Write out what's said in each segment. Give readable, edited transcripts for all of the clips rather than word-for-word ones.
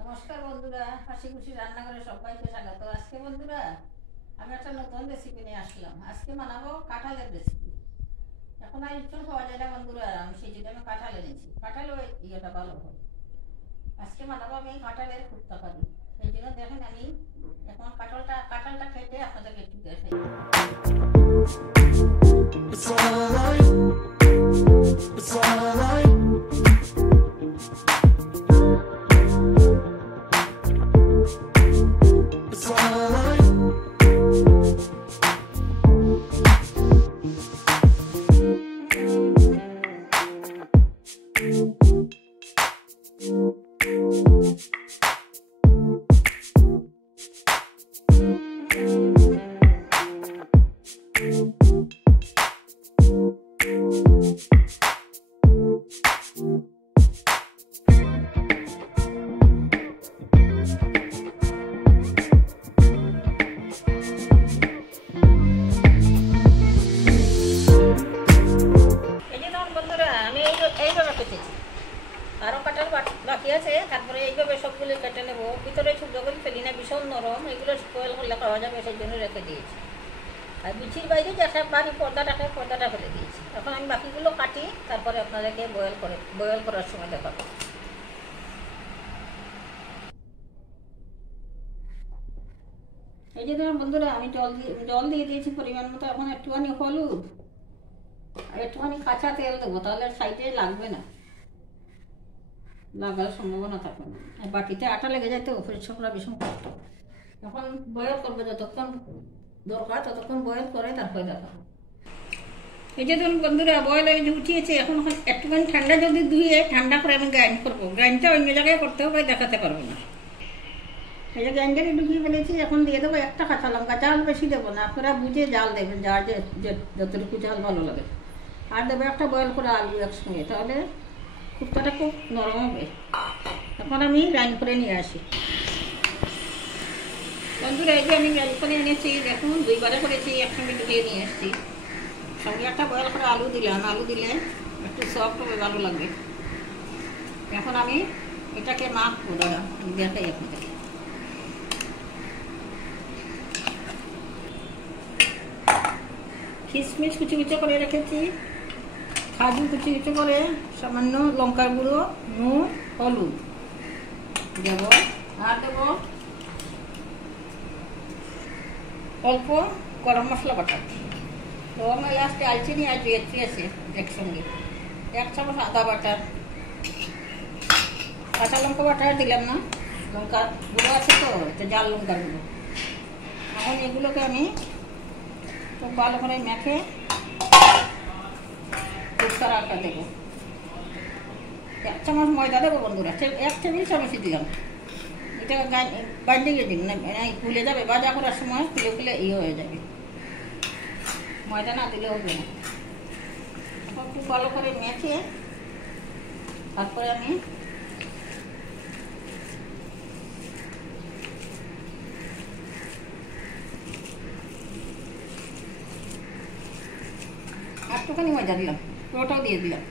নমস্কার বন্ধুরা, হাসি খুশি রান্নাঘরে সবাইকে স্বাগত। আজকে বন্ধুরা আমি একটা নতুন রেসিপি নিয়ে আসলাম। আজকে বানাবো কাঁঠালের রেসিপি। এখন আর ইচ্ছা পাওয়া যায় না বন্ধুরা, আমি সেই জন্য আমি কাঁঠাল এনেছি। কাঁঠালও ইয়েটা ভালো হয়। আজকে বানাবো আমি কাঁঠালের কুপ্তা কারি। সেই জন্য দেখেন আমি এখন কাঁঠালটা খেতে আপনাদেরকে একটু দেখাই। It's alright. It's alright. It's alright. আরও কাটার বাকি আছে, তারপরে এইভাবে সবগুলো কেটে নেবো। ভিতরে শুকনো করে ফেলি না, ভীষণ নরম, এগুলো বয়েল করলে খাওয়া যাবে, সেই জন্য রেখে দিয়েছি। আর বিচির বাইরে যে বাড়ি পর্দাটা ফেলে দিয়েছি। এখন আমি বাকিগুলো কাটি, তারপরে আপনাদেরকে বয়েল করার সময় দেখাবো। এই যে ধরুন বন্ধুরা, আমি জল দিয়ে দিয়েছি পরিমাণ মতো। এখন একটুখানি হলুদ আর একটুখানি কাঁচা তেল দেবো, তাহলে সাইডে লাগবে না, লাগার সম্ভাবনা থাকে না। আর বাটিতে আটা লেগে যায় তো পরিষ্কার করা ভীষণ কষ্ট। যখন বয়েল করবো, যতক্ষণ দরকার ততক্ষণ বয়েল করে তারপরে দেখাবো। এই যে ধরুন বন্ধুরা, বয়েল হয়ে উঠিয়েছে। এখন একটুখানি ঠান্ডা যদি ধুয়ে ঠান্ডা করে আমি গ্রাইন্ড করবো। গ্রাইন্ডটা অন্য জায়গায় করতে হবে, দেখাতে পারবো না। এই যে গ্রাইন্ডারে ঢুকিয়ে ফেলেছি। এখন দিয়ে দেবো একটা কাঁচা লঙ্কা। জাল বেশি দেবো না, আপনারা বুঝে জাল দেবেন, যার যতটুকু জাল ভালো লাগে। আর দেবো একটা বয়েল করা আলু একসঙ্গে, তাহলে কুপ্তাটা খুব নরম হবে। এখন আমি গ্রাইন্ড করে নিয়ে আসি। বন্ধুরা, এই যে আমি গ্রাইন্ড করে এনেছি, দেখুন দুইবারে করেছি, একসঙ্গে ঢুকিয়ে নিয়ে এসেছি। সঙ্গে একটা বয়েল করে আলু দিলাম। আলু দিলে একটু সফট হবে, ভালো লাগবে। এখন আমি এটাকে মাখবো, দাদা দেখাই আপনাদের। কিশমিশ কুচি কুচি করে রেখেছি, কাজু কুচি কুচি করে, সামান্য লঙ্কার গুঁড়ো, নুন, হলুদ দেব। আর দেব অল্প গরম মশলা বাটা, লবঙ্গ, এলাচ, দারচিনি আর জয়ত্রী আছে একসঙ্গে। 1 চামচ আদা বাটা, কাঁচা লঙ্কা বাটা দিলাম না, লঙ্কার গুঁড়ো আছে তো, এটা জাল লঙ্কার গুঁড়ো। এখন এগুলোকে আমি খুব ভালো করে মেখে কুপ্তার আটা দেবো। 1 চামচ ময়দা দেবো বন্ধুরা, 1 টেবিল চামচই দিলাম। এটা বাইন্ডিংয়ে দিন না, খুলে যাবে, ভাজা করার সময় খুলে হয়ে যাবে। ময়দা না দিলে হবে না। খুব ভালো করে মেখে তারপরে আমি একটুখানি ময়দা দিলাম, পুরোটাও দিয়ে দিলাম।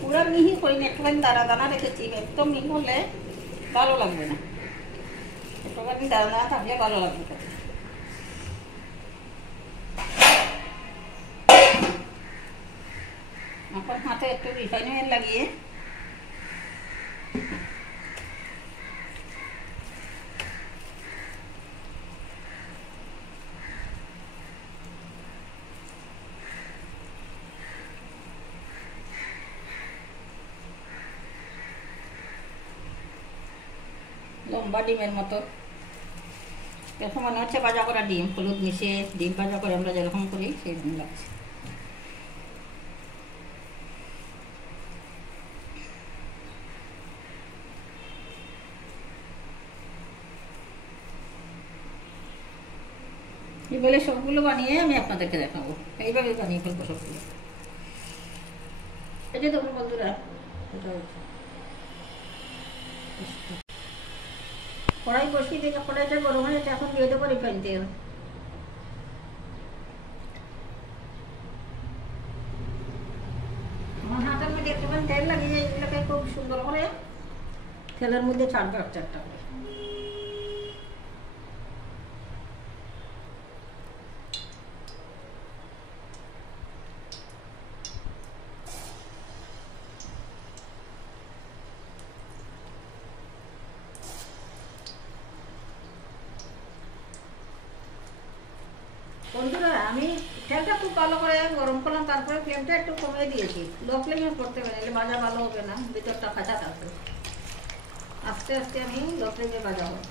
পুরো মিহি করিনি, একটুখানি দানা দানা রেখেছি। একদম মিহি হলে ভালো লাগবে না, একটুখানি দানা দানা থাকলে ভালো লাগবে। এখন হাতে একটু রিফাইন অয়েল লাগিয়ে লম্বা ডিমের মতো, এখন মনে হচ্ছে ভাজা করা ডিম, হলুদ মিশিয়ে ডিম ভাজা করে আমরা যেরকম করি সেই ডিম লাগছে। এইভাবে সবগুলো বানিয়ে আমি আপনাদেরকে দেখাবো। এইভাবে বানিয়ে ফেলবো সবগুলো। এই যে দেখুন বন্ধুরা, এটা হচ্ছে কড়াই বসিয়ে দিয়ে কড়াইটা গরম হয়ে এখন দিয়ে দেবো রিফাইন তেল। আমার হাতের মধ্যে একটুখানি তেল লাগিয়ে এগুলোকে খুব সুন্দর করে তেলের মধ্যে ছাড়বে একটা একটা করে। বন্ধুরা আমি তেলটা খুব ভালো করে গরম করলাম, তারপরে ফ্লেমটা একটু কমিয়ে দিয়েছি। লো ফ্লেমে করতে পারলে ভাজা ভালো হবে না, ভিতরটা কাঁচা থাকবে। আস্তে আস্তে আমি লো ফ্লেমে ভাজা করব।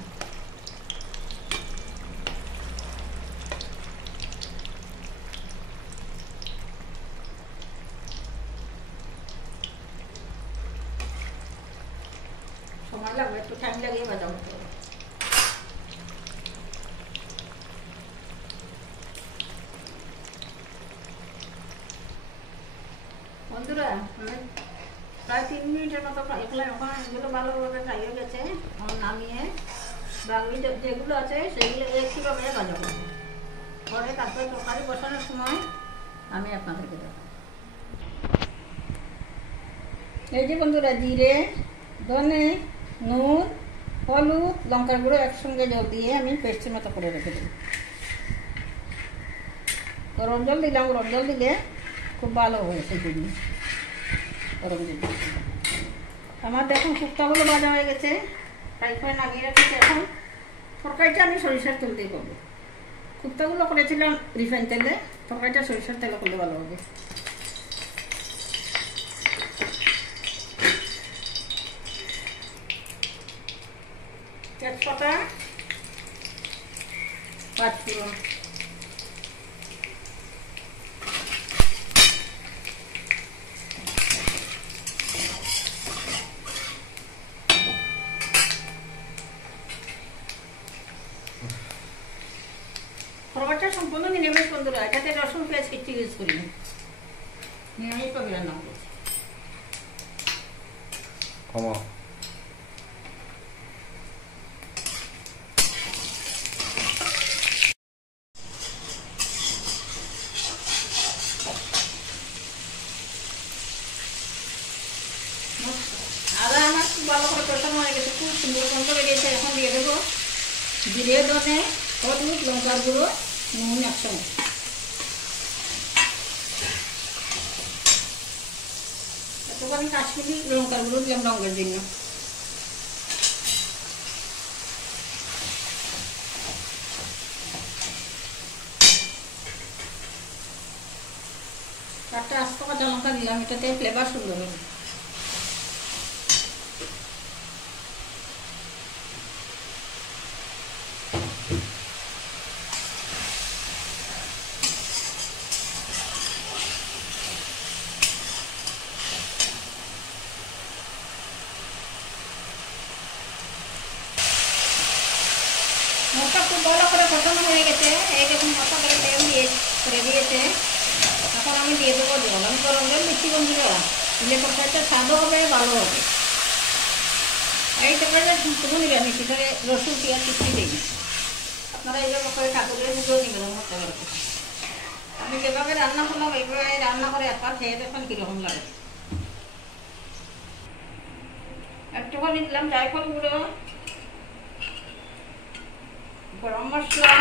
সময় লাগবে, একটু টাইম লাগিয়ে ভাজা করতে হবে। বন্ধুরা আমি প্রায় 3 মিনিটের মতো এগুলো ভালোভাবে ফ্রাই হয়ে গেছে। এখন নামিয়ে বাকি যেগুলো আছে সেগুলো একইভাবে ভাজা করবো, পরে তারপরে তরকারি বসানোর সময় আমি আপনাদেরকে দেখাবো। এই যে বন্ধুরা, জিরে, ধনে, নুন, হলুদ, লঙ্কার গুঁড়ো একসঙ্গে জল দিয়ে আমি পেস্টের মতো করে রেখে দিই। গরম জল দিলাম, গরম জল দিলে খুব ভালো হয়েছে জন্য গরম জল। আমার দেখুন শুক্তাগুলো ভাজা হয়ে গেছে, ফ্রাই করে নামিয়ে রেখেছি। এখন তরকারিটা আমি সরিষার তেল দিয়ে করবো। শুক্তাগুলো করেছিলাম রিফাইন তেলে, তরকারিটা সরিষার তেলে করলে ভালো হবে। তেজপাতা, পাঁচফোড়ন, তরকারিটা সম্পূর্ণ নিরামিষ বন্ধুরা, এটাতে রসুন পেঁয়াজ কিচ্ছু ইউজ করি না, নিরামিষভাবে রান্না করছি। আদা আমার খুব ভালো করে কষানো হয়ে গেছে, খুব সুন্দর গন্ধ বেরিয়েছে। এখন দিয়ে দেবো জিরে, ধনে, হলুদ, লঙ্কার গুঁড়ো, নুন একসঙ্গে। একটুখানি কাশ্মীরি লঙ্কার গুঁড়ো দিলাম রঙের জন্য। চারটে আস্ত কাঁচা লঙ্কা দিলাম, এটাতে ফ্লেভার সুন্দর হবে। মশলা খুব ভালো করে কষানো হয়ে গেছে, এই দেখুন মশলা করে তেল দিয়ে করে দিয়েছে। এখন আমি দিয়ে দেবো জল। আমি গরম জল দিচ্ছি বন্ধুরা, দিলে তরকারিটা স্বাদও হবে, ভালো হবে। এই তরকারিটা শুধু নিরামিষ, এখানে রসুন পেঁয়াজ কিছুই দিই। আপনারা এইভাবে করে ঠাকুরের পুজো নিবেদন করতে পারবেন। আমি যেভাবে রান্না করলাম এইভাবে রান্না করে একবার খেয়ে দেখুন কীরকম লাগে। একটুখানি দিলাম জায়ফল গুঁড়ো, গরম মশলা,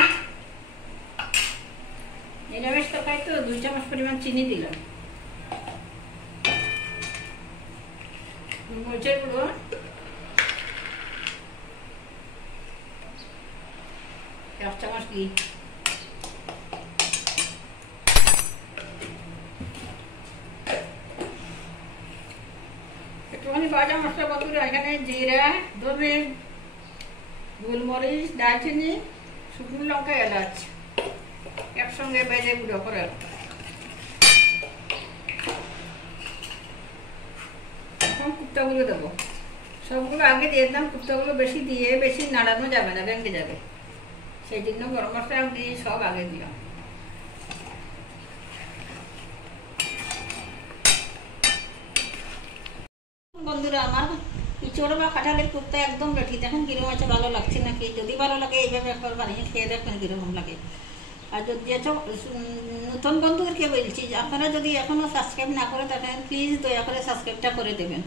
নিরামিষ তরকারি তো 2 চামচ পরিমাণ চিনি দিলাম, মরিচের গুঁড়ো, এক চামচ ঘি, একটুখানি ভাজা মশলা বন্ধুরা। এখানে জিরা, ধনে, গোলমরিচ, দারচিনি, শুকনো লঙ্কা, এলাচ একসঙ্গে ভেজে গুঁড়ো করে। এখন কুপ্তাগুলো দেবো, সবগুলো আগে দিয়ে দিলাম। কুপ্তাগুলো বেশি নাড়ানো যাবে না, ভেঙে যাবে, সেই জন্য গরম মশলা দিয়ে সব আগে দিলাম। বন্ধুরা, আমার ইঁচড় বা কাঁঠালের কোপ্তা একদম রেডি। দেখেন কিরকম আছে, ভালো লাগছে নাকি? যদি ভালো লাগে এইভাবে একবার বানিয়ে খেয়ে দেখবেন কীরকম লাগে। আর যেসব নতুন বন্ধুদেরকে বলছি যে আপনারা যদি এখনও সাবস্ক্রাইব না করে থাকেন, প্লিজ দয়া করে সাবস্ক্রাইবটা করে দেবেন।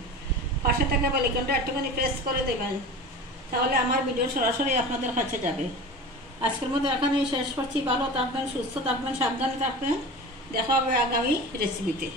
পাশে থাকা বেলাইকনটা একটুখানি প্রেস করে দেবেন, তাহলে আমার ভিডিও সরাসরি আপনাদের কাছে যাবে। আজকের মতো এখানেই শেষ করছি। ভালো থাকবেন, সুস্থ থাকবেন, সাবধানে থাকবেন। দেখা হবে আগামী রেসিপিতে।